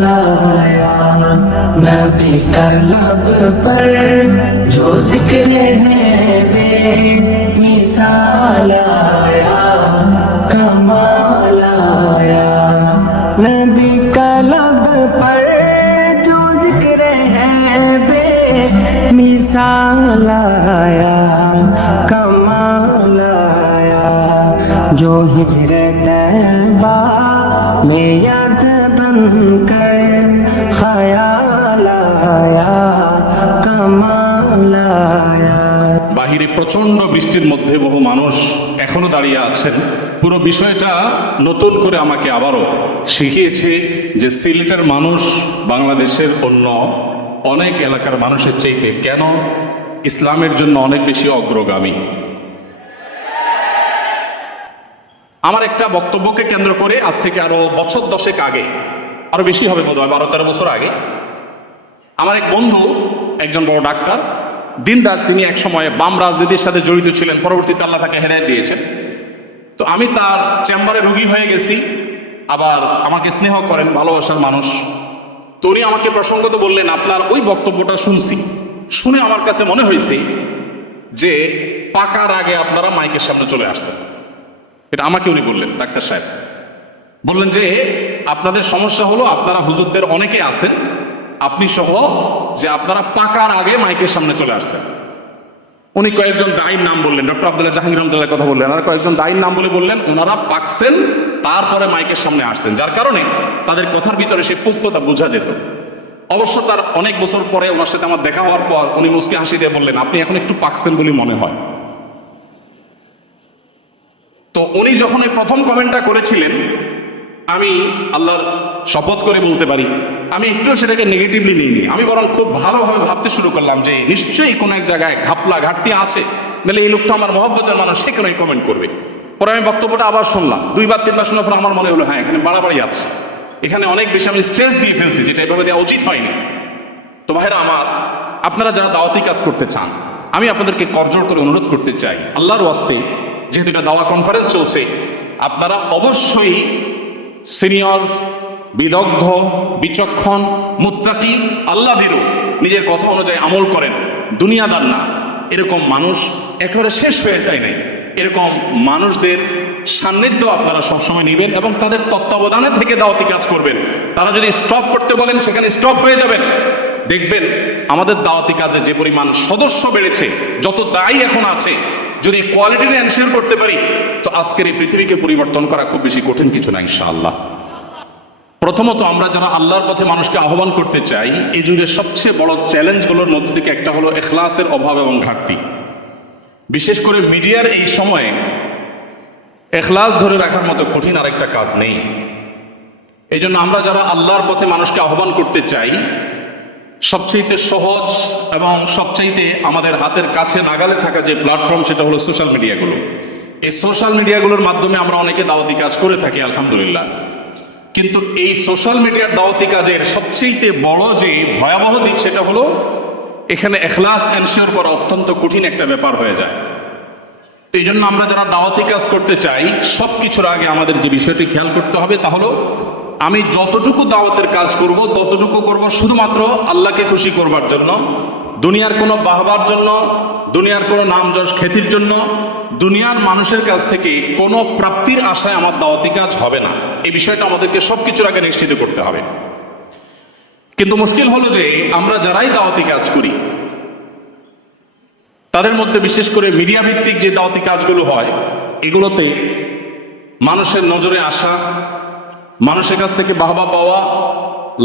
लाया नबी का लब पर जो जिक्र है बे मिसाल आया कमाल आया नबी का लब पर जो जिक्र है बे मिसाल आया कमाल आया जो हिजरे বাহিরে প্রচণ্ড বৃষ্টির মধ্যে বহু মানুষ এখনো দাঁড়িয়ে আছেন পুরো বিষয়টা নতুন করে আমাকে আবারও শিখিয়েছে যে সিলেটের মানুষ বাংলাদেশের অন্য অনেক এলাকার মানুষের চাইতে কেন ইসলামের জন্য অনেক বেশি অগ্রগামী আমার একটা বক্তব্যকে কেন্দ্র করে আজ থেকে আরো বছর দশেক আগে আরো বেশি হবে বোধ হয় বারো তেরো বছর আগে আমার এক বন্ধু একজন বড় ডাক্তার দিনদার তিনি এক সময় বাম রাজনীতির সাথে জড়িত ছিলেন পরবর্তীতে আল্লাহ তাকে হেরাই দিয়েছেন তো আমি তার চেম্বারে রুগী হয়ে গেছি আবার আমাকে স্নেহ করেন ভালোবাসার মানুষ তো উনি আমাকে প্রসঙ্গত বললেন আপনার ওই বক্তব্যটা শুনছি শুনে আমার কাছে মনে হয়েছে যে পাকার আগে আপনারা মাইকের সামনে চলে আসছেন এটা আমাকে উনি বললেন ডাক্তার সাহেব বললেন যে আপনাদের সমস্যা হলো আপনারা হুজুরদের অনেকে আছেন আপনি সহ যে আপনারা পাকার আগে মাইকের সামনে চলে আসছেন উনি কয়েকজন দায়ীর নাম বললেন ডক্টর আব্দুল্লাহ জাহাঙ্গীর রহমতুল্লাহ কথা বললেন আর কয়েকজন দায়ীর নাম বলে বললেন ওনারা পাকছেন তারপরে মাইকের সামনে আসছেন যার কারণে তাদের কথার ভিতরে সে পুক্ততা বোঝা যেত অবশ্য তার অনেক বছর পরে ওনার সাথে আমার দেখা হওয়ার পর উনি মুসকে হাসি দিয়ে বললেন আপনি এখন একটু পাকছেন বলে মনে হয় তো উনি যখন এই প্রথম কমেন্টটা করেছিলেন আমি আল্লাহর শপথ করে বলতে পারি আমি একটু সেটাকে নেগেটিভলি নিইনি আমি বরং খুব ভালোভাবে ভাবতে শুরু করলাম যে নিশ্চয়ই কোনো এক জায়গায় ঘাপলা ঘাটতি আছে নাহলে এই লোকটা আমার মহব্বতের মানুষ সে কমেন্ট করবে পরে আমি বক্তব্যটা আবার শুনলাম দুইবার তিনবার শোনার পর আমার মনে হলো হ্যাঁ এখানে বাড়াবাড়ি আছে এখানে অনেক বেশি আমি স্ট্রেস দিয়ে ফেলছি যেটা এভাবে দেওয়া উচিত হয়নি তো ভাইরা আমার আপনারা যারা দাওয়াতি কাজ করতে চান আমি আপনাদেরকে করজোর করে অনুরোধ করতে চাই আল্লাহর ওয়াস্তে যেহেতু এটা দাওয়া কনফারেন্স চলছে আপনারা অবশ্যই সিনিয়র বিদগ্ধ বিচক্ষণ মুত্রাকি আল্লাহ ভীরু নিজের কথা অনুযায়ী আমল করেন দুনিয়াদার না এরকম মানুষ একেবারে শেষ হয়ে যায় নাই এরকম মানুষদের সান্নিধ্য আপনারা সবসময় নেবেন এবং তাদের তত্ত্বাবধানে থেকে দাওয়াতি কাজ করবেন তারা যদি স্টপ করতে বলেন সেখানে স্টপ হয়ে যাবেন দেখবেন আমাদের দাওয়াতি কাজে যে পরিমাণ সদস্য বেড়েছে যত দায়ী এখন আছে যদি কোয়ালিটিটা এনশিওর করতে পারি তো আজকের এই পৃথিবীকে পরিবর্তন করা খুব বেশি কঠিন কিছু না ইনশাআল্লাহ প্রথমত আমরা যারা আল্লাহর পথে মানুষকে আহ্বান করতে চাই এই যুগের সবচেয়ে বড় চ্যালেঞ্জগুলোর মধ্যে থেকে একটা হলো এখলাসের অভাব এবং ঘাটতি বিশেষ করে মিডিয়ার এই সময়ে এখলাস ধরে রাখার মতো কঠিন আর একটা কাজ নেই এই জন্য আমরা যারা আল্লাহর পথে মানুষকে আহ্বান করতে চাই সবচাইতে সহজ এবং সবচাইতে আমাদের হাতের কাছে নাগালে থাকা যে প্ল্যাটফর্ম সেটা হলো সোশ্যাল মিডিয়াগুলো এই সোশ্যাল মিডিয়াগুলোর মাধ্যমে আমরা অনেকে দাওয়াতি কাজ করে থাকি আলহামদুলিল্লাহ কিন্তু এই সোশ্যাল মিডিয়ার দাওয়াতি কাজের সবচেয়ে বড় যে ভয়াবহ দিক সেটা হলো এখানে এখলাস এনশিওর করা অত্যন্ত কঠিন একটা ব্যাপার হয়ে যায় তো এই জন্য আমরা যারা দাওয়াতি কাজ করতে চাই সব কিছুর আগে আমাদের যে বিষয়টি খেয়াল করতে হবে তা হলো আমি যতটুকু দাওয়াতের কাজ করব ততটুকু করব শুধুমাত্র আল্লাহকে খুশি করবার জন্য দুনিয়ার কোনো বাহবার জন্য দুনিয়ার কোনো নাম যশ খ্যাতির জন্য দুনিয়ার মানুষের কাছ থেকে কোনো প্রাপ্তির আশায় আমার দাওয়াতি কাজ হবে না এই বিষয়টা আমাদেরকে সব কিছুর আগে নিশ্চিত করতে হবে কিন্তু মুশকিল হলো যে আমরা যারাই দাওয়াতি কাজ করি তাদের মধ্যে বিশেষ করে মিডিয়া ভিত্তিক যে দাওয়াতি কাজগুলো হয় এগুলোতে মানুষের নজরে আসা মানুষের কাছ থেকে বাহবা পাওয়া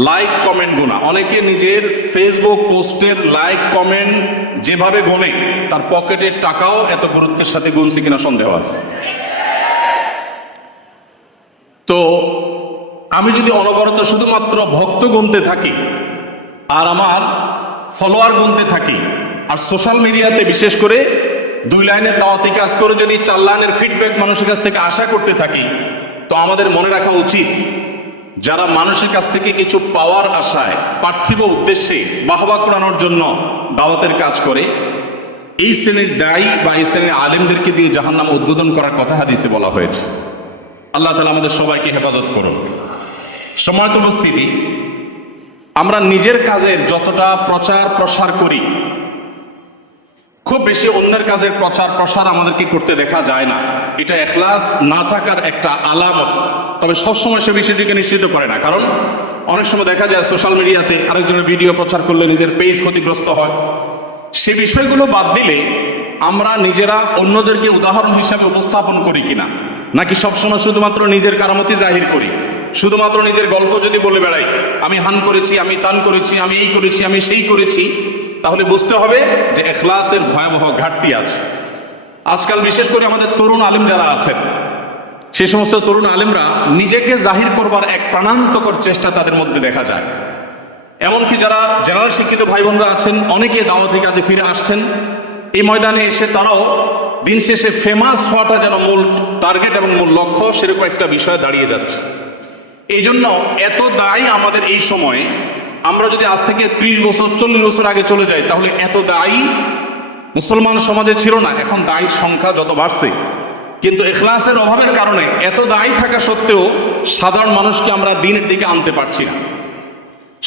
লাইক কমেন্ট গোনা অনেকে নিজের ফেসবুক পোস্টের লাইক কমেন্ট যেভাবে গোনে তার পকেটের টাকাও এত গুরুত্বের সাথে গুনছে কিনা সন্দেহ আছে তো আমি যদি অনবরত শুধুমাত্র ভক্ত গুনতে থাকি আর আমার ফলোয়ার গুনতে থাকি আর সোশ্যাল মিডিয়াতে বিশেষ করে দুই লাইনের দাওয়াতি কাজ করে যদি চার লাইনের ফিডব্যাক মানুষের কাছ থেকে আশা করতে থাকি তো আমাদের মনে রাখা উচিত যারা মানুষের কাছ থেকে কিছু পাওয়ার আশায় পার্থিব উদ্দেশ্যে বাহবা করানোর জন্য দাওয়াতের কাজ করে এই শ্রেণীর দায়ী বা এই শ্রেণীর আলেমদেরকে দিয়ে জাহান্নাম উদ্বোধন করার কথা হাদিসে বলা হয়েছে আল্লাহ তালা আমাদের সবাইকে হেফাজত করুন সময় উপস্থিতি আমরা নিজের কাজের যতটা প্রচার প্রসার করি খুব বেশি অন্যের কাজের প্রচার প্রসার আমাদেরকে করতে দেখা যায় না এটা এখলাস না থাকার একটা আলামত তবে সবসময় সে বিষয়টিকে নিশ্চিত করে না কারণ অনেক সময় দেখা যায় সোশ্যাল মিডিয়াতে আরেকজনের ভিডিও প্রচার করলে নিজের পেজ ক্ষতিগ্রস্ত হয় সে বিষয়গুলো বাদ দিলে আমরা নিজেরা অন্যদেরকে উদাহরণ হিসাবে উপস্থাপন করি কিনা নাকি সবসময় শুধুমাত্র নিজের কারামতি জাহির করি শুধুমাত্র নিজের গল্প যদি বলে বেড়াই আমি হান করেছি আমি তান করেছি আমি এই করেছি আমি সেই করেছি তাহলে বুঝতে হবে যে এখলাসের ভয়াবহ ঘাটতি আছে আজকাল বিশেষ করে আমাদের তরুণ আলেম যারা আছেন সে সমস্ত তরুণ আলেমরা নিজেকে জাহির করবার এক প্রাণান্তকর চেষ্টা তাদের মধ্যে দেখা যায় এমনকি যারা জেনারেল শিক্ষিত ভাই বোনরা আছেন অনেকে দাওয়াতের কাজে ফিরে আসছেন এই ময়দানে এসে তারাও দিন শেষে ফেমাস হওয়াটা যেন মূল টার্গেট এবং মূল লক্ষ্য সেরকম একটা বিষয়ে দাঁড়িয়ে যাচ্ছে এই জন্য এত দায় আমাদের এই সময়ে আমরা যদি আজ থেকে ত্রিশ বছর চল্লিশ বছর আগে চলে যাই তাহলে এত দায়ী মুসলমান সমাজে ছিল না এখন দায়ীর সংখ্যা যত বাড়ছে কিন্তু এখলাসের অভাবের কারণে এত দায়ী থাকা সত্ত্বেও সাধারণ মানুষকে আমরা দিনের দিকে আনতে পারছি না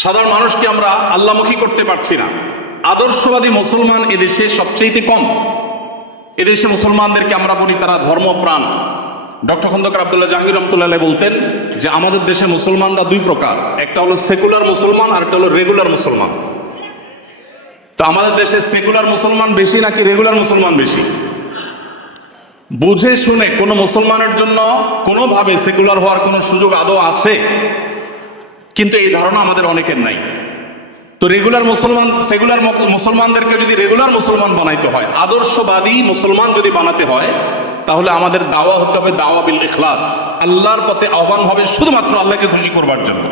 সাধারণ মানুষকে আমরা আল্লামুখী করতে পারছি না আদর্শবাদী মুসলমান এদেশে সবচেয়েতে কম এদেশে মুসলমানদেরকে আমরা বলি তারা ধর্মপ্রাণ ডক্টর খন্দকার আবদুল্লাহ জাহাঙ্গীর রহমতুল্লাহ বলতেন যে আমাদের দেশে মুসলমানরা দুই প্রকার একটা হলো সেকুলার মুসলমান আর একটা হলো রেগুলার মুসলমান তো আমাদের দেশে সেকুলার মুসলমান বেশি নাকি রেগুলার মুসলমান বেশি বুঝে শুনে কোনো মুসলমানের জন্য কোনোভাবে সেকুলার হওয়ার কোনো সুযোগ আদৌ আছে কিন্তু এই ধারণা আমাদের অনেকের নাই তো রেগুলার মুসলমান সেগুলার মুসলমানদেরকে যদি রেগুলার মুসলমান বানাইতে হয় আদর্শবাদী মুসলমান যদি বানাতে হয় তাহলে আমাদের দাওয়া হতে হবে দাওয়া বিল ইখলাস আল্লাহর পথে আহ্বান হবে শুধুমাত্র আল্লাহকে খুশি করবার জন্য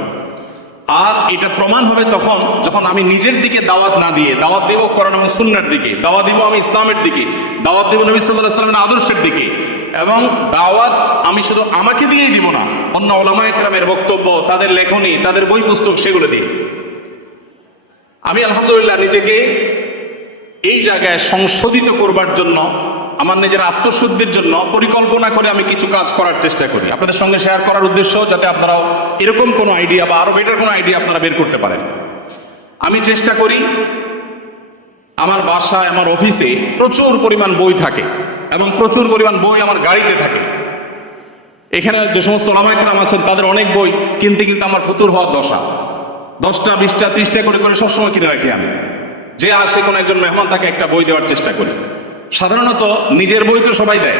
আর এটা প্রমাণ হবে তখন যখন আমি নিজের দিকে দাওয়াত না দিয়ে দাওয়াত দেব করেন এবং সুন্নার দিকে দাওয়াত দিব আমি ইসলামের দিকে দাওয়াত দেব নবী সাল্লাহ সাল্লামের আদর্শের দিকে এবং দাওয়াত আমি শুধু আমাকে দিয়েই দিব না অন্য ওলামায় একরামের বক্তব্য তাদের লেখনী তাদের বই পুস্তক সেগুলো দিয়ে আমি আলহামদুলিল্লাহ নিজেকে এই জায়গায় সংশোধিত করবার জন্য আমার নিজের আত্মশুদ্ধির জন্য পরিকল্পনা করে আমি কিছু কাজ করার চেষ্টা করি আপনাদের সঙ্গে শেয়ার করার উদ্দেশ্য যাতে আপনারাও এরকম কোনো আইডিয়া বা আরও বেটার কোনো আইডিয়া আপনারা বের করতে পারেন আমি চেষ্টা করি আমার বাসায় আমার অফিসে প্রচুর পরিমাণ বই থাকে এবং প্রচুর পরিমাণ বই আমার গাড়িতে থাকে এখানে যে সমস্ত রামায়ণ আছেন তাদের অনেক বই কিনতে কিনতে আমার ফুতুর হওয়ার দশা দশটা বিশটা ত্রিশটা করে করে সবসময় কিনে রাখি আমি যে আসে কোনো একজন মেহমান তাকে একটা বই দেওয়ার চেষ্টা করি সাধারণত নিজের বই তো সবাই দেয়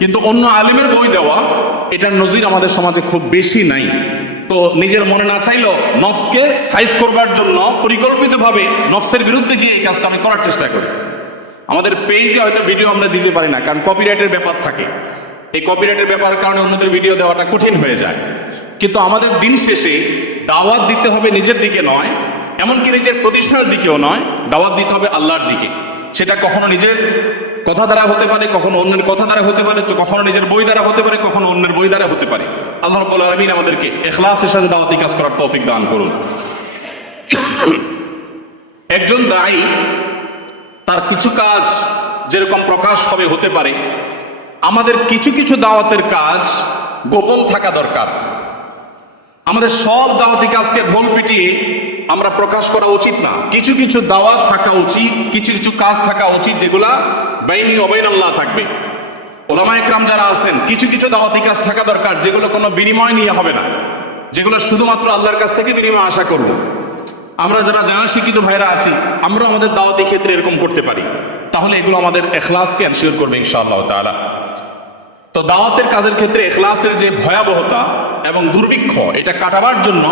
কিন্তু অন্য আলিমের বই দেওয়া এটার নজির আমাদের সমাজে খুব বেশি নাই তো নিজের মনে না চাইলেও নফসকে সাইজ করবার জন্য পরিকল্পিতভাবে নফসের বিরুদ্ধে গিয়ে এই কাজটা আমি করার চেষ্টা করি আমাদের পেজে হয়তো ভিডিও আমরা দিতে পারি না কারণ কপিরাইটের ব্যাপার থাকে এই কপিরাইটের ব্যাপারের কারণে অন্যদের ভিডিও দেওয়াটা কঠিন হয়ে যায় কিন্তু আমাদের দিন শেষে দাওয়াত দিতে হবে নিজের দিকে নয় এমনকি নিজের প্রতিষ্ঠানের দিকেও নয় দাওয়াত দিতে হবে আল্লাহর দিকে সেটা কখনো নিজের কথা দ্বারা হতে পারে কখনো অন্যের কথা দ্বারা হতে পারে কখনো নিজের বই দ্বারা হতে পারে কখনো অন্যের বই দ্বারা হতে পারে আল্লাহ রব্বুল আলামিন আমাদেরকে ইখলাসের সাথে দাওয়াতি কাজ করার তৌফিক দান করুন একজন দায়ী তার কিছু কাজ যেরকম প্রকাশ হবে হতে পারে আমাদের কিছু কিছু দাওয়াতের কাজ গোপন থাকা দরকার আমাদের সব দাওয়াতি কাজকে ঢোল পিটিয়ে আমরা প্রকাশ করা উচিত না কিছু কিছু দাওয়াত থাকা উচিত কিছু কিছু কাজ থাকা উচিত যেগুলা বাইনি অবৈন আল্লাহ থাকবে ওলামা একরাম যারা আছেন কিছু কিছু দাওয়াতি কাজ থাকা দরকার যেগুলো কোনো বিনিময় নিয়ে হবে না যেগুলো শুধুমাত্র আল্লাহর কাছ থেকে বিনিময় আশা করব আমরা যারা জানা শিক্ষিত ভাইরা আছি আমরা আমাদের দাওয়াতি ক্ষেত্রে এরকম করতে পারি তাহলে এগুলো আমাদের এখলাসকে অ্যানশিওর করবে ইনশাআল্লাহ তালা তো দাওয়াতের কাজের ক্ষেত্রে এখলাসের যে ভয়াবহতা এবং দুর্ভিক্ষ এটা কাটাবার জন্য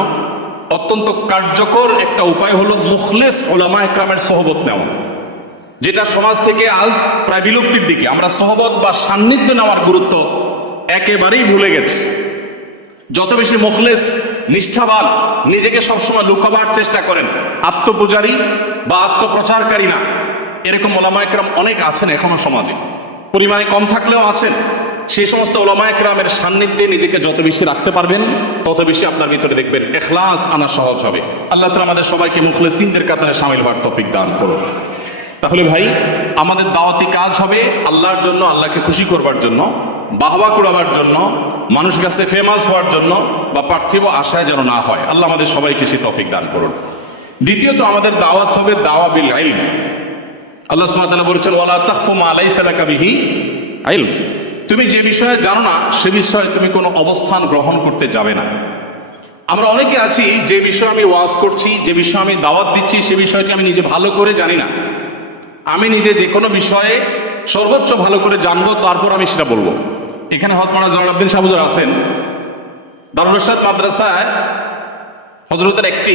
অত্যন্ত কার্যকর একটা উপায় হলো মুখলেস ওলামা একরামের সহবত নেওয়া যেটা সমাজ থেকে আজ প্রায় বিলুপ্তির দিকে আমরা সহবত বা সান্নিধ্য নেওয়ার গুরুত্ব একেবারেই ভুলে গেছি যত বেশি মুখলেস নিষ্ঠাবান নিজেকে সবসময় লুকাবার চেষ্টা করেন আত্মপূজারী বা আত্মপ্রচারকারী না এরকম ওলামা একরাম অনেক আছেন এখনো সমাজে পরিমাণে কম থাকলেও আছেন সেই সমস্ত ক্রামের সান্নিধ্যে নিজেকে যত বেশি রাখতে পারবেন তত বেশি আপনার ভিতরে দেখবেন এখলাস আনা সহজ হবে আল্লাহ তালা আমাদের সবাইকে মুখলে সিংদের কাতারে সামিল হওয়ার তফিক দান করো তাহলে ভাই আমাদের দাওয়াতি কাজ হবে আল্লাহর জন্য আল্লাহকে খুশি করবার জন্য বাহবা কুড়াবার জন্য মানুষের কাছে ফেমাস হওয়ার জন্য বা পার্থিব আশায় যেন না হয় আল্লাহ আমাদের সবাইকে সে তফিক দান করুন দ্বিতীয়ত আমাদের দাওয়াত হবে দাওয়া বিল আইল আল্লাহ সুমাতালা বলছেন ওয়ালা তাহফুমা আলাইসালা কাবিহি আইল তুমি যে বিষয়ে জানো না সে বিষয়ে তুমি কোনো অবস্থান গ্রহণ করতে যাবে না আমরা অনেকে আছি যে বিষয়ে আমি ওয়াজ করছি যে বিষয়ে আমি দাওয়াত দিচ্ছি সে বিষয়টি আমি নিজে ভালো করে জানি না আমি নিজে যে কোনো বিষয়ে সর্বোচ্চ ভালো করে জানবো তারপর আমি সেটা বলবো এখানে হতমানা জলাবদ্দিন সাহুজুর আছেন দারুলসাদ মাদ্রাসায় হজরতের একটি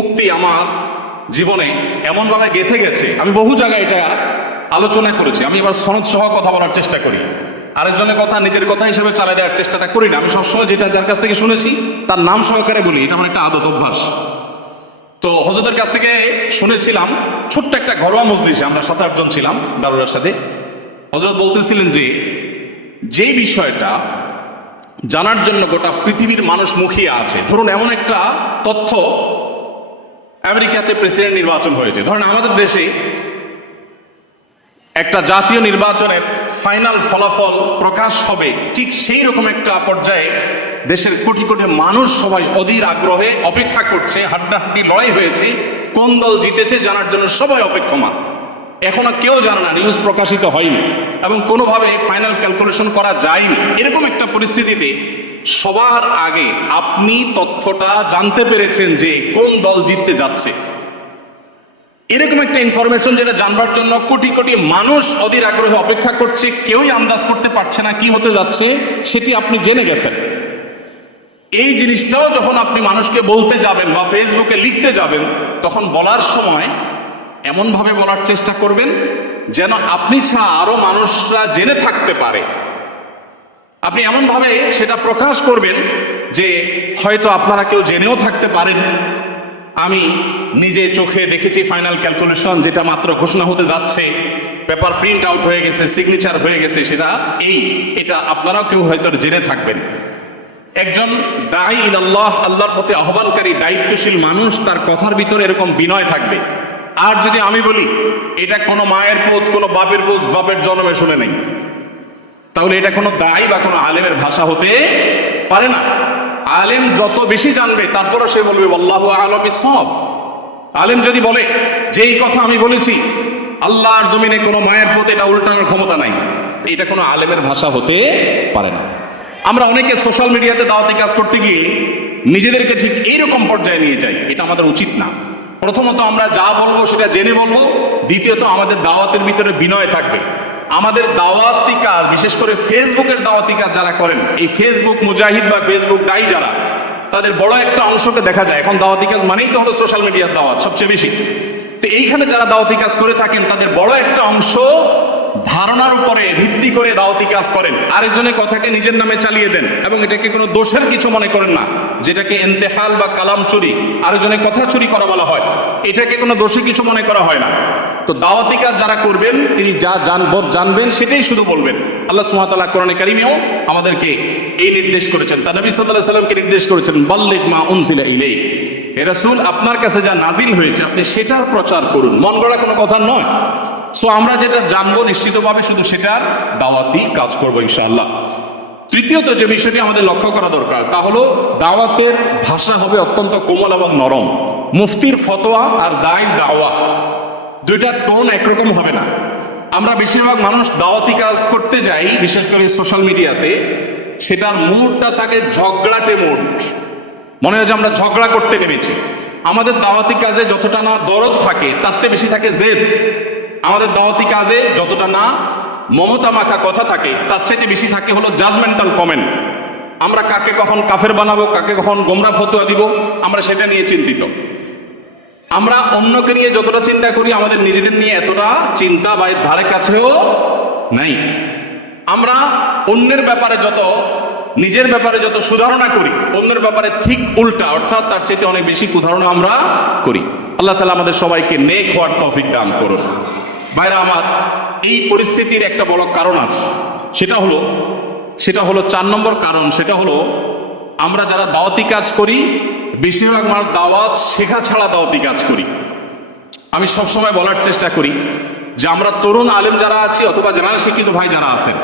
উক্তি আমার জীবনে এমনভাবে গেঁথে গেছে আমি বহু জায়গায় এটা আলোচনা করেছি আমি এবার সনদ সহ কথা বলার চেষ্টা করি আরেকজনের কথা নিজের কথা হিসেবে চালিয়ে দেওয়ার চেষ্টাটা করি না আমি সবসময় যেটা যার কাছ থেকে শুনেছি তার নাম সহকারে বলি এটা আমার একটা আদত অভ্যাস তো হজরতের কাছ থেকে শুনেছিলাম ছোট্ট একটা ঘরোয়া মজলিসে আমরা সাত আটজন ছিলাম দারুরার সাথে হজরত বলতেছিলেন যে যে বিষয়টা জানার জন্য গোটা পৃথিবীর মানুষ মুখিয়ে আছে ধরুন এমন একটা তথ্য আমেরিকাতে প্রেসিডেন্ট নির্বাচন হয়েছে ধরুন আমাদের দেশে একটা জাতীয় নির্বাচনের ফাইনাল ফলাফল প্রকাশ হবে ঠিক সেই রকম একটা পর্যায়ে দেশের কোটি কোটি মানুষ সবাই অধীর আগ্রহে অপেক্ষা করছে হাড্ডাহাড্ডি লড়াই হয়েছে কোন দল জিতেছে জানার জন্য সবাই অপেক্ষমান এখনো কেউ জানে না নিউজ প্রকাশিত হয়নি এবং কোনোভাবে ফাইনাল ক্যালকুলেশন করা যায়নি এরকম একটা পরিস্থিতিতে সবার আগে আপনি তথ্যটা জানতে পেরেছেন যে কোন দল জিততে যাচ্ছে এরকম একটা ইনফরমেশন যেটা জানবার জন্য কোটি কোটি মানুষ অধীর আগ্রহে অপেক্ষা করছে কেউই আন্দাজ করতে পারছে না কি হতে যাচ্ছে সেটি আপনি জেনে গেছেন এই জিনিসটাও যখন আপনি মানুষকে বলতে যাবেন বা ফেসবুকে লিখতে যাবেন তখন বলার সময় এমনভাবে বলার চেষ্টা করবেন যেন আপনি ছাড়া আরও মানুষরা জেনে থাকতে পারে আপনি এমনভাবে সেটা প্রকাশ করবেন যে হয়তো আপনারা কেউ জেনেও থাকতে পারেন আমি নিজে চোখে দেখেছি ফাইনাল ক্যালকুলেশন যেটা মাত্র ঘোষণা হতে যাচ্ছে পেপার প্রিন্ট আউট হয়ে গেছে সিগনেচার হয়ে গেছে সেটা এই এটা আপনারাও কেউ হয়তো জেনে থাকবেন একজন দায়ী আল্লাহ আল্লাহর প্রতি আহ্বানকারী দায়িত্বশীল মানুষ তার কথার ভিতরে এরকম বিনয় থাকবে আর যদি আমি বলি এটা কোনো মায়ের পোধ কোনো বাপের পোধ বাপের জন্মে শুনে নেই তাহলে এটা কোনো দায়ী বা কোনো আলেমের ভাষা হতে পারে না আলেম যত বেশি জানবে তারপরে সে বলবে আল্লাহ আলম সব আলেম যদি বলে যে এই কথা আমি বলেছি আল্লাহর জমিনে কোনো মায়ের পথে এটা উল্টানোর ক্ষমতা নাই এটা কোনো আলেমের ভাষা হতে পারে না আমরা অনেকে সোশ্যাল মিডিয়াতে দাওয়াতি কাজ করতে গিয়ে নিজেদেরকে ঠিক এইরকম পর্যায়ে নিয়ে যাই এটা আমাদের উচিত না প্রথমত আমরা যা বলবো সেটা জেনে বলবো দ্বিতীয়ত আমাদের দাওয়াতের ভিতরে বিনয় থাকবে আমাদের দাওয়াতি কাজ বিশেষ করে ফেসবুকের দাওয়াতি কাজ যারা করেন এই ফেসবুক মুজাহিদ বা ফেসবুক দায়ী যারা তাদের বড় একটা অংশকে দেখা যায় এখন দাওয়াতি কাজ মানেই তো হলো সোশ্যাল মিডিয়ার দাওয়াত সবচেয়ে বেশি তো এইখানে যারা দাওয়াতি কাজ করে থাকেন তাদের বড় একটা অংশ ধারণার উপরে ভিত্তি করে দাওয়াতি কাজ করেন আরেকজনের কথাকে নিজের নামে চালিয়ে দেন এবং এটাকে কোনো দোষের কিছু মনে করেন না যেটাকে এন্তেহাল বা কালাম চুরি আরেকজনের কথা চুরি করা বলা হয় এটাকে কোনো দোষী কিছু মনে করা হয় না তো দাওয়াতি কাজ যারা করবেন তিনি যা জানব জানবেন সেটাই শুধু বলবেন আল্লাহ সুমাতাল্লাহ কোরআনে কারিমেও আমাদেরকে এই নির্দেশ করেছেন তা নবী সাল্লাহ সাল্লামকে নির্দেশ করেছেন বল্লেক মা উনসিলা ইলেই এরাসুল আপনার কাছে যা নাজিল হয়েছে আপনি সেটার প্রচার করুন মন গড়া কোনো কথা নয় সো আমরা যেটা জানবো নিশ্চিতভাবে শুধু সেটার দাওয়াতি কাজ করবো ইনশাআল্লাহ তৃতীয়ত যে বিষয়টি আমাদের লক্ষ্য করা দরকার তা হলো দাওয়াতের ভাষা হবে অত্যন্ত কোমল এবং নরম মুফতির ফতোয়া আর দায় দাওয়া দুইটা টোন একরকম হবে না আমরা বেশিরভাগ মানুষ দাওয়াতি কাজ করতে যাই বিশেষ করে সোশ্যাল মিডিয়াতে সেটার মুডটা থাকে ঝগড়াটে মুড মনে হয় যে আমরা ঝগড়া করতে নেমেছি আমাদের দাওয়াতি কাজে যতটা না দরদ থাকে তার চেয়ে বেশি থাকে জেদ আমাদের দাওয়াতি কাজে যতটা না মমতা মাখা কথা থাকে তার চাইতে বেশি থাকে হলো জাজমেন্টাল কমেন্ট আমরা কাকে কখন কাফের বানাবো কাকে কখন গোমরা ফতুয়া দিব আমরা সেটা নিয়ে চিন্তিত আমরা অন্যকে নিয়ে যতটা চিন্তা করি আমাদের নিজেদের নিয়ে এতটা চিন্তা বা ধারে কাছেও নাই আমরা অন্যের ব্যাপারে যত নিজের ব্যাপারে যত সুধারণা করি অন্যের ব্যাপারে ঠিক উল্টা অর্থাৎ তার চেয়ে অনেক বেশি উদাহরণ আমরা করি আল্লাহ তালা আমাদের সবাইকে নেক হওয়ার তফিক দান করুন বাইরে আমার এই পরিস্থিতির একটা বড় কারণ আছে সেটা হলো সেটা হলো চার নম্বর কারণ সেটা হলো আমরা যারা দাওয়াতি কাজ করি বেশিরভাগ মানুষ দাওয়াত শেখা ছাড়া দাওয়াতি কাজ করি আমি সবসময় বলার চেষ্টা করি যে আমরা তরুণ আলেম যারা আছি অথবা যারা শিক্ষিত ভাই যারা আছেন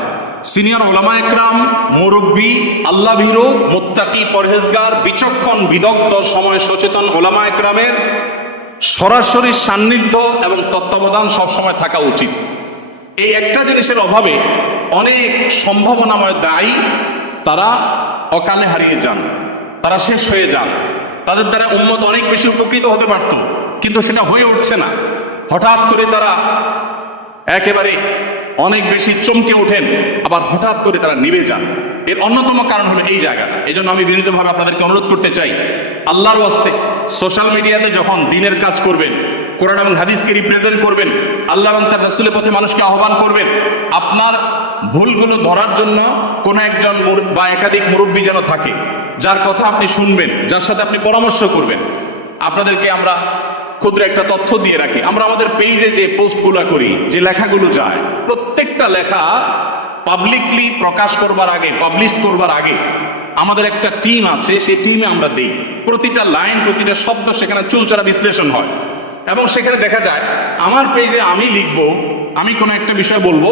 সিনিয়র ওলামা একরাম মুরব্বী আল্লাহ ভিরো মোত্তাকি পরহেজগার বিচক্ষণ বিদগ্ধ সময় সচেতন ওলামা একরামের সরাসরি সান্নিধ্য এবং তত্ত্বাবধান সবসময় থাকা উচিত এই একটা জিনিসের অভাবে অনেক সম্ভাবনাময় দায়ী তারা অকালে হারিয়ে যান তারা শেষ হয়ে যান তাদের দ্বারা উন্মত অনেক বেশি উপকৃত হতে পারত কিন্তু সেটা হয়ে উঠছে না হঠাৎ করে তারা একেবারে অনেক বেশি চমকে ওঠেন আবার হঠাৎ করে তারা নিভে যান এর অন্যতম কারণ হলো এই জায়গাটা এই জন্য আমি বিনীতভাবে আপনাদেরকে অনুরোধ করতে চাই আল্লাহর ওয়াস্তে সোশ্যাল মিডিয়াতে যখন দিনের কাজ করবেন কোরআন এবং হাদিসকে রিপ্রেজেন্ট করবেন আল্লাহ এবং তার রাসুলের পথে মানুষকে আহ্বান করবেন আপনার ভুলগুলো ধরার জন্য কোনো একজন বা একাধিক মুরব্বী যেন থাকে যার কথা আপনি শুনবেন যার সাথে আপনি পরামর্শ করবেন আপনাদেরকে আমরা ক্ষুদ্র একটা তথ্য দিয়ে রাখি আমরা আমাদের পেজে যে পোস্টগুলো করি যে লেখাগুলো যায় প্রত্যেকটা লেখা পাবলিকলি প্রকাশ করবার আগে পাবলিশ করবার আগে আমাদের একটা টিম আছে সেই টিমে আমরা দিই প্রতিটা লাইন প্রতিটা শব্দ সেখানে চুলচড়া বিশ্লেষণ হয় এবং সেখানে দেখা যায় আমার পেজে আমি লিখব আমি কোনো একটা বিষয় বলবো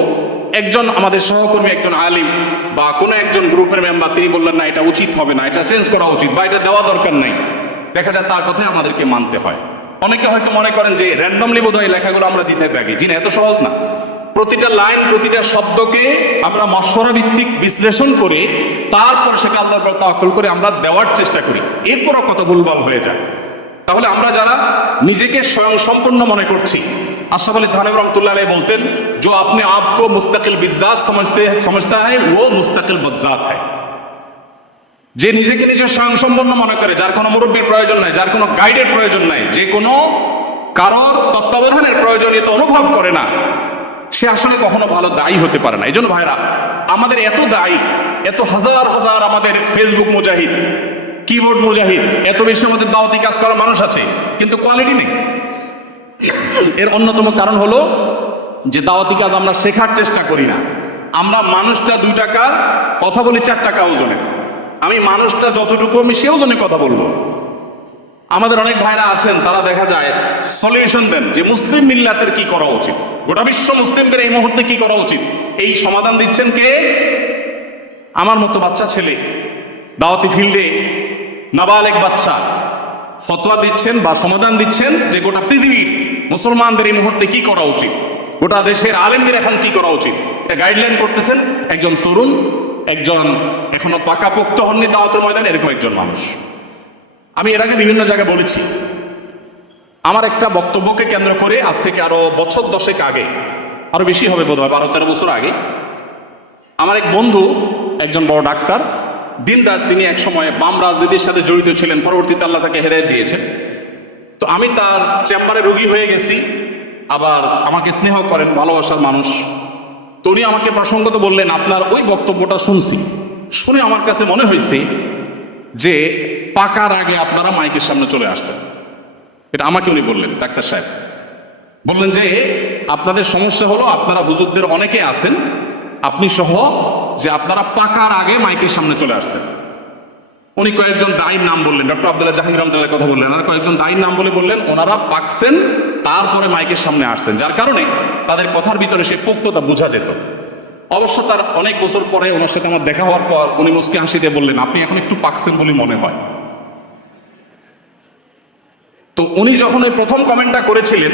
একজন আমাদের সহকর্মী একজন আলিম বা কোনো একজন গ্রুপের মেম্বার তিনি বললেন না এটা উচিত হবে না এটা চেঞ্জ করা উচিত বা এটা দেওয়া দরকার নাই দেখা যায় তার কথাই আমাদেরকে মানতে হয় অনেকে হয়তো মনে করেন যে র্যান্ডমলি বোধ হয় লেখাগুলো আমরা দিতে পারি জিনা এত সহজ না প্রতিটা লাইন প্রতিটা শব্দকে আমরা মশওয়ারা ভিত্তিক বিশ্লেষণ করে তারপর সেটা আল্লাহর পর তাকল করে আমরা দেওয়ার চেষ্টা করি এরপরও কত ভুলভাল হয়ে যায় তাহলে আমরা যারা নিজেকে স্বয়ং সম্পূর্ণ মনে করছি আশরাফ আলী থানব রহমতুল্লাহ আলাই বলতেন जो अपने आप को मुस्तकिल बिजात समझते समझता है वो मुस्तकिल बज्जात है যে নিজেকে নিজে স্বয়ংসম্পন্ন মনে করে যার কোনো মুরব্বীর প্রয়োজন নাই যার কোনো গাইডের প্রয়োজন নাই যে কোনো কারোর তত্ত্বাবধানের প্রয়োজনীয়তা অনুভব করে না সে আসলে কখনো ভালো দায়ী হতে পারে না এই জন্য ভাইরা আমাদের এত দায়ী এত হাজার হাজার আমাদের ফেসবুক মুজাহিদ কিবোর্ড মুজাহিদ এত বেশি আমাদের দাওয়াতি কাজ করা মানুষ আছে কিন্তু কোয়ালিটি নেই এর অন্যতম কারণ হলো যে দাওয়াতি কাজ আমরা শেখার চেষ্টা করি না আমরা মানুষটা দুই টাকা কথা বলি চার টাকা ওজনে আমি মানুষটা যতটুকু আমি সে ওজনে কথা বলবো আমাদের অনেক ভাইরা আছেন তারা দেখা যায় সলিউশন দেন যে মুসলিম মিল্লাতের কি করা উচিত গোটা বিশ্ব মুসলিমদের এই মুহূর্তে কি করা উচিত এই সমাধান দিচ্ছেন কে আমার মতো বাচ্চা ছেলে দাওয়াতি ফিল্ডে নাবালেক বাচ্চা ফতোয়া দিচ্ছেন বা সমাধান দিচ্ছেন যে গোটা পৃথিবীর মুসলমানদের এই মুহূর্তে কি করা উচিত গোটা দেশের আলেমদের এখন কি করা উচিত এটা গাইডলাইন করতেছেন একজন তরুণ একজন এখনো পাকা পোক্ত হননি দাওয়াতের ময়দানে এরকম একজন মানুষ আমি এর আগে বিভিন্ন জায়গায় বলেছি আমার একটা বক্তব্যকে কেন্দ্র করে আজ থেকে আরো বছর দশেক আগে আরো বেশি হবে বোধ হয় বারো তেরো বছর আগে আমার এক বন্ধু একজন বড় ডাক্তার দিনদার তিনি এক সময় বাম রাজনীতির সাথে জড়িত ছিলেন পরবর্তীতে আল্লাহ তাকে হেরাই দিয়েছেন তো আমি তার চেম্বারে রোগী হয়ে গেছি আবার আমাকে স্নেহ করেন ভালোবাসার মানুষ তো উনি আমাকে প্রসঙ্গত বললেন আপনার ওই বক্তব্যটা শুনছি শুনে আমার কাছে মনে হয়েছে যে পাকার আগে আপনারা মাইকের সামনে চলে আসছেন এটা আমাকে উনি বললেন ডাক্তার সাহেব বললেন যে আপনাদের সমস্যা হলো আপনারা হুজুরদের অনেকে আছেন আপনি সহ যে আপনারা পাকার আগে মাইকের সামনে চলে আসছেন উনি কয়েকজন দায়ীর নাম বললেন ডক্টর আব্দুল্লাহ জাহাঙ্গীর রহমতুল্লাহ কথা বললেন আর কয়েকজন দায়ীর নাম বলে বললেন ওনারা পাকছেন তারপরে মাইকের সামনে আসছেন যার কারণে তাদের কথার ভিতরে সে পোক্ততা বোঝা যেত অবশ্য তার অনেক বছর পরে ওনার সাথে আমার দেখা হওয়ার পর উনি মুসকে হাসি দিয়ে বললেন আপনি এখন একটু পাকছেন বলে মনে হয় তো উনি যখন ওই প্রথম কমেন্টটা করেছিলেন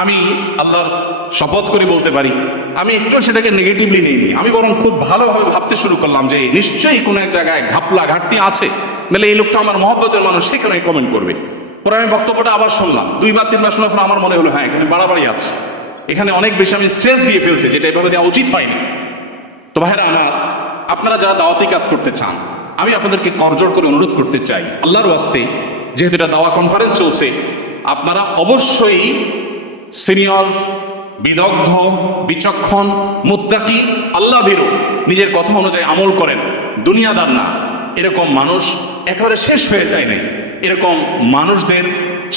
আমি আল্লাহর শপথ করে বলতে পারি আমি একটু সেটাকে নেগেটিভলি নিইনি আমি বরং খুব ভালোভাবে ভাবতে শুরু করলাম যে নিশ্চয়ই কোনো এক জায়গায় ঘাপলা ঘাটতি আছে নাহলে এই লোকটা আমার মহব্বতের মানুষ সেখানে কমেন্ট করবে পরে আমি বক্তব্যটা আবার শুনলাম দুইবার তিনবার শোনার পর আমার মনে হলো হ্যাঁ এখানে বাড়াবাড়ি আছে এখানে অনেক বেশি আমি স্ট্রেস দিয়ে ফেলছি যেটা এভাবে দেওয়া উচিত হয়নি তো ভাইরা আমার আপনারা যারা দাওয়াতি কাজ করতে চান আমি আপনাদেরকে করজোর করে অনুরোধ করতে চাই আল্লাহর ওয়াস্তে যেহেতু এটা দাওয়া কনফারেন্স চলছে আপনারা অবশ্যই সিনিয়র বিদগ্ধ বিচক্ষণ মুত্তাকি আল্লাহ ভীরু নিজের কথা অনুযায়ী আমল করেন দুনিয়াদার না এরকম মানুষ একেবারে শেষ হয়ে যায় নাই এরকম মানুষদের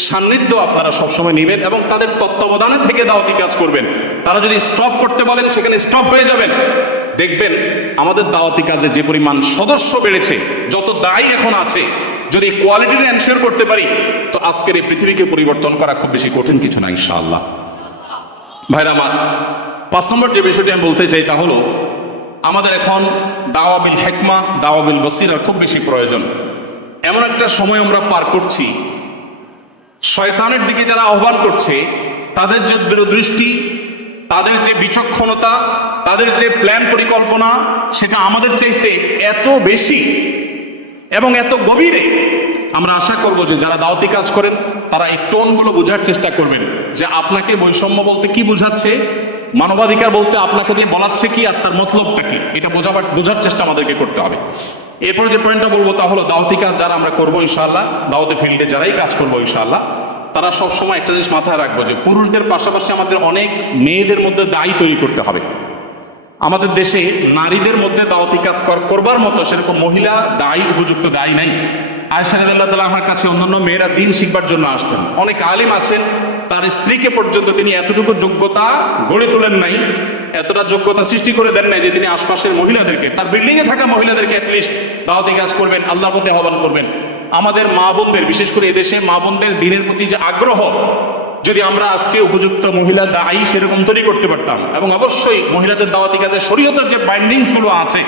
সান্নিধ্য আপনারা সবসময় নেবেন এবং তাদের তত্ত্বাবধানে থেকে দাওয়াতি কাজ করবেন তারা যদি স্টপ করতে বলেন সেখানে স্টপ হয়ে যাবেন দেখবেন আমাদের দাওয়াতি কাজে যে পরিমাণ সদস্য বেড়েছে যত দায়ী এখন আছে যদি কোয়ালিটি এনশিওর করতে পারি তো আজকের এই পৃথিবীকে পরিবর্তন করা খুব বেশি কঠিন কিছু না ইনশাআল্লাহ ভাইরা আমার পাঁচ নম্বর যে বিষয়টি আমি বলতে চাই তা হলো আমাদের এখন দাওয়াবিল হেকমা দাওয়াবিল বসিরার খুব বেশি প্রয়োজন এমন একটা সময় আমরা পার করছি শয়তানের দিকে যারা আহ্বান করছে তাদের যে দূরদৃষ্টি তাদের যে বিচক্ষণতা তাদের যে প্ল্যান পরিকল্পনা সেটা আমাদের চাইতে এত বেশি এবং এত গভীরে আমরা আশা করব যে যারা দাওয়াতি কাজ করেন তারা এই টোনগুলো বোঝার চেষ্টা করবেন যে আপনাকে বৈষম্য বলতে কি বোঝাচ্ছে মানবাধিকার বলতে আপনাকে দিয়ে বলাচ্ছে কি আর তার মতলবটা কি এটা বোঝাবার বোঝার চেষ্টা আমাদেরকে করতে হবে এরপরে যে পয়েন্টটা বলবো তা হলো দাওয়াতি কাজ যারা আমরা করবো ইনশাআল্লাহ দাওয়াতি ফিল্ডে যারাই কাজ করবো ইনশাআল্লাহ তারা সবসময় একটা জিনিস মাথায় রাখবো যে পুরুষদের পাশাপাশি আমাদের অনেক মেয়েদের মধ্যে দায়ী তৈরি করতে হবে আমাদের দেশে নারীদের মধ্যে দাওয়াতি কাজ করবার মতো সেরকম মহিলা দায়ী উপযুক্ত দায়ী নাই আয়সারিদুল্লাহ তালা আমার কাছে অন্যান্য মেয়েরা দিন শিখবার জন্য আসতেন অনেক আলিম আছেন তার স্ত্রীকে পর্যন্ত তিনি এতটুকু যোগ্যতা গড়ে তোলেন নাই এতটা যোগ্যতা সৃষ্টি করে দেন নাই যে তিনি আশপাশের মহিলাদেরকে তার বিল্ডিংয়ে থাকা মহিলাদেরকে অ্যাটলিস্ট দাওয়াতি কাজ করবেন আল্লাহর প্রতি আহ্বান করবেন আমাদের মা বোনদের বিশেষ করে এদেশে মা বোনদের দিনের প্রতি যে আগ্রহ যদি আমরা আজকে উপযুক্ত মহিলা দায়ী সেরকম তৈরি করতে পারতাম এবং অবশ্যই মহিলাদের দাওয়াতি কাজে শরীয়তের যে বাইন্ডিংসগুলো আছে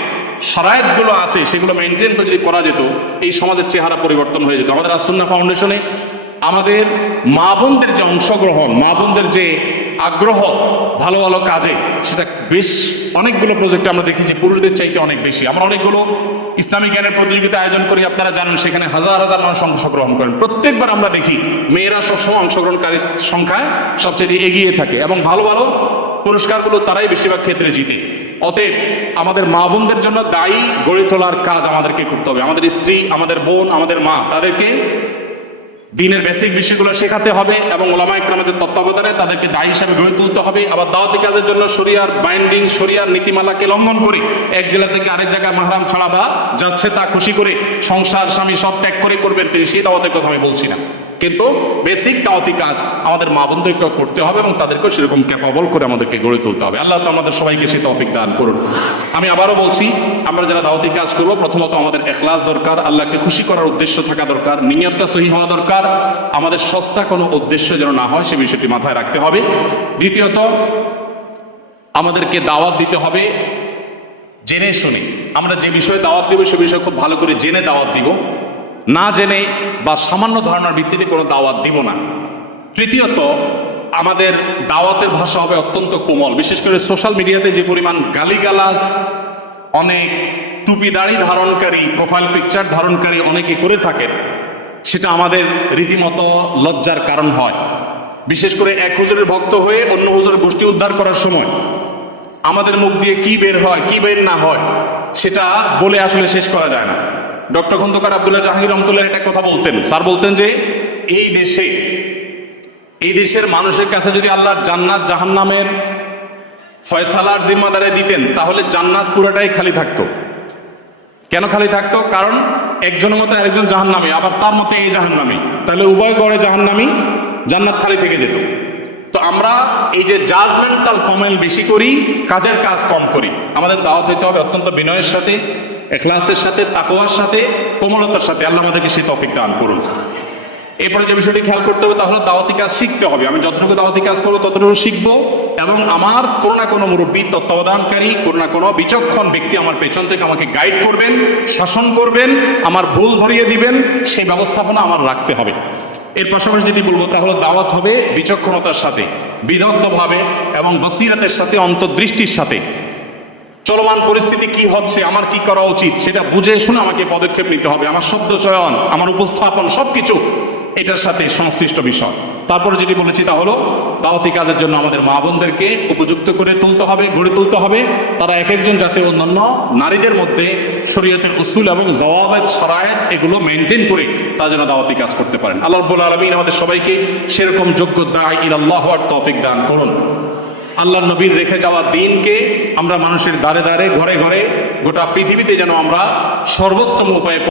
সারায়তগুলো আছে সেগুলো মেনটেন করে যদি করা যেত এই সমাজের চেহারা পরিবর্তন হয়ে যেত আমাদের আসন্না ফাউন্ডেশনে আমাদের মা বোনদের যে অংশগ্রহণ মা বোনদের যে আগ্রহ ভালো ভালো কাজে সেটা বেশ অনেকগুলো প্রজেক্টে আমরা দেখেছি পুরুষদের চাইতে অনেক বেশি আমরা অনেকগুলো ইসলামী জ্ঞানের প্রতিযোগিতা আয়োজন করি আপনারা জানেন সেখানে হাজার হাজার মানুষ অংশগ্রহণ করেন প্রত্যেকবার আমরা দেখি মেয়েরা সবসময় অংশগ্রহণকারীর সংখ্যায় সবচেয়ে এগিয়ে থাকে এবং ভালো ভালো পুরস্কারগুলো তারাই বেশিরভাগ ক্ষেত্রে জিতে অতএব আমাদের মা বোনদের জন্য দায়ী গড়ে তোলার কাজ আমাদেরকে করতে হবে আমাদের স্ত্রী আমাদের বোন আমাদের মা তাদেরকে দিনের বেসিক বিষয়গুলো শেখাতে হবে এবং ওলামা ক্রমাদের তত্ত্বাবধানে তাদেরকে দায়ী হিসাবে গড়ে তুলতে হবে আবার দাওয়াতি কাজের জন্য শরিয়ার বাইন্ডিং শরিয়ার নীতিমালাকে লঙ্ঘন করে এক জেলা থেকে আরেক জায়গায় মাহরাম ছাড়া বা যাচ্ছে তা খুশি করে সংসার স্বামী সব ত্যাগ করে করবেন তিনি সেই দাওয়াতের কথা আমি বলছি না কিন্তু বেসিক অতি কাজ আমাদের মা বোনদেরকেও করতে হবে এবং তাদেরকেও সেরকম ক্যাপাবল করে আমাদেরকে গড়ে তুলতে হবে আল্লাহ তো আমাদের সবাইকে সে তফিক দান করুন আমি আবারও বলছি আমরা যারা দাওতি কাজ করবো প্রথমত আমাদের এখলাস দরকার আল্লাহকে খুশি করার উদ্দেশ্য থাকা দরকার নিয়মটা সহি হওয়া দরকার আমাদের সস্তা কোনো উদ্দেশ্য যেন না হয় সে বিষয়টি মাথায় রাখতে হবে দ্বিতীয়ত আমাদেরকে দাওয়াত দিতে হবে জেনে শুনে আমরা যে বিষয়ে দাওয়াত দিব সে বিষয়ে খুব ভালো করে জেনে দাওয়াত দিব না জেনে বা সামান্য ধারণার ভিত্তিতে কোনো দাওয়াত দিব না তৃতীয়ত আমাদের দাওয়াতের ভাষা হবে অত্যন্ত কোমল বিশেষ করে সোশ্যাল মিডিয়াতে যে পরিমাণ গালিগালাজ অনেক টুপি দাড়ি ধারণকারী প্রোফাইল পিকচার ধারণকারী অনেকে করে থাকেন সেটা আমাদের রীতিমতো লজ্জার কারণ হয় বিশেষ করে এক হুজুরের ভক্ত হয়ে অন্য হুজুরের গোষ্ঠী উদ্ধার করার সময় আমাদের মুখ দিয়ে কি বের হয় কি বের না হয় সেটা বলে আসলে শেষ করা যায় না ডক্টর খন্দকার আবদুল্লাহ জাহাঙ্গীর রহমতুল্লাহ একটা কথা বলতেন স্যার বলতেন যে এই দেশে এই দেশের মানুষের কাছে যদি আল্লাহ জান্নাত জাহান্নামের ফয়সালার জিম্মাদারে দিতেন তাহলে জান্নাত পুরাটাই খালি থাকতো কেন খালি থাকতো কারণ একজনের মতো আরেকজন নামে আবার তার মতো এই নামে তাহলে উভয় গড়ে জাহান্নামি জান্নাত খালি থেকে যেত তো আমরা এই যে জাজমেন্টাল কমেল বেশি করি কাজের কাজ কম করি আমাদের দাওয়াত হইতে হবে অত্যন্ত বিনয়ের সাথে এখলাসের সাথে তাকোয়ার সাথে কোমলতার সাথে আল্লাহ আমাদেরকে সেই তফিক দান করুন এরপরে যে বিষয়টি খেয়াল করতে হবে তাহলে দাওয়াতি কাজ শিখতে হবে আমি যতটুকু দাওয়াতি কাজ করবো ততটুকু শিখবো এবং আমার কোনো না কোনো মুরব্বী তত্ত্বাবধানকারী কোনো না কোনো বিচক্ষণ ব্যক্তি আমার পেছন থেকে আমাকে গাইড করবেন শাসন করবেন আমার ভুল ধরিয়ে দিবেন সেই ব্যবস্থাপনা আমার রাখতে হবে এর পাশাপাশি যেটি বলবো তাহলে দাওয়াত হবে বিচক্ষণতার সাথে বিদগ্ধভাবে এবং বসিরাতের সাথে অন্তর্দৃষ্টির সাথে চলমান পরিস্থিতি কি হচ্ছে আমার কি করা উচিত সেটা বুঝে শুনে আমাকে পদক্ষেপ নিতে হবে আমার শব্দ চয়ন আমার উপস্থাপন সব কিছু এটার সাথে সংশ্লিষ্ট বিষয় তারপর যেটি বলেছি তা হলো দাওয়াতি কাজের জন্য আমাদের মা বোনদেরকে উপযুক্ত করে তুলতে হবে গড়ে তুলতে হবে তারা এক একজন যাতে অন্যান্য নারীদের মধ্যে শরীয়তের উসুল এবং জওয়াবের সরায়ত এগুলো মেনটেন করে তা যেন দাওয়াতি কাজ করতে পারেন আল্লাহ আলমিন আমাদের সবাইকে সেরকম যোগ্য দায় ইরাল্লাহ আল্লাহ তৌফিক দান করুন আল্লাহ নবীর রেখে যাওয়া দিনকে আমরা মানুষের দ্বারে দ্বারে ঘরে ঘরে গোটা পৃথিবীতে যেন আমরা সর্বোত্তম উপায়ে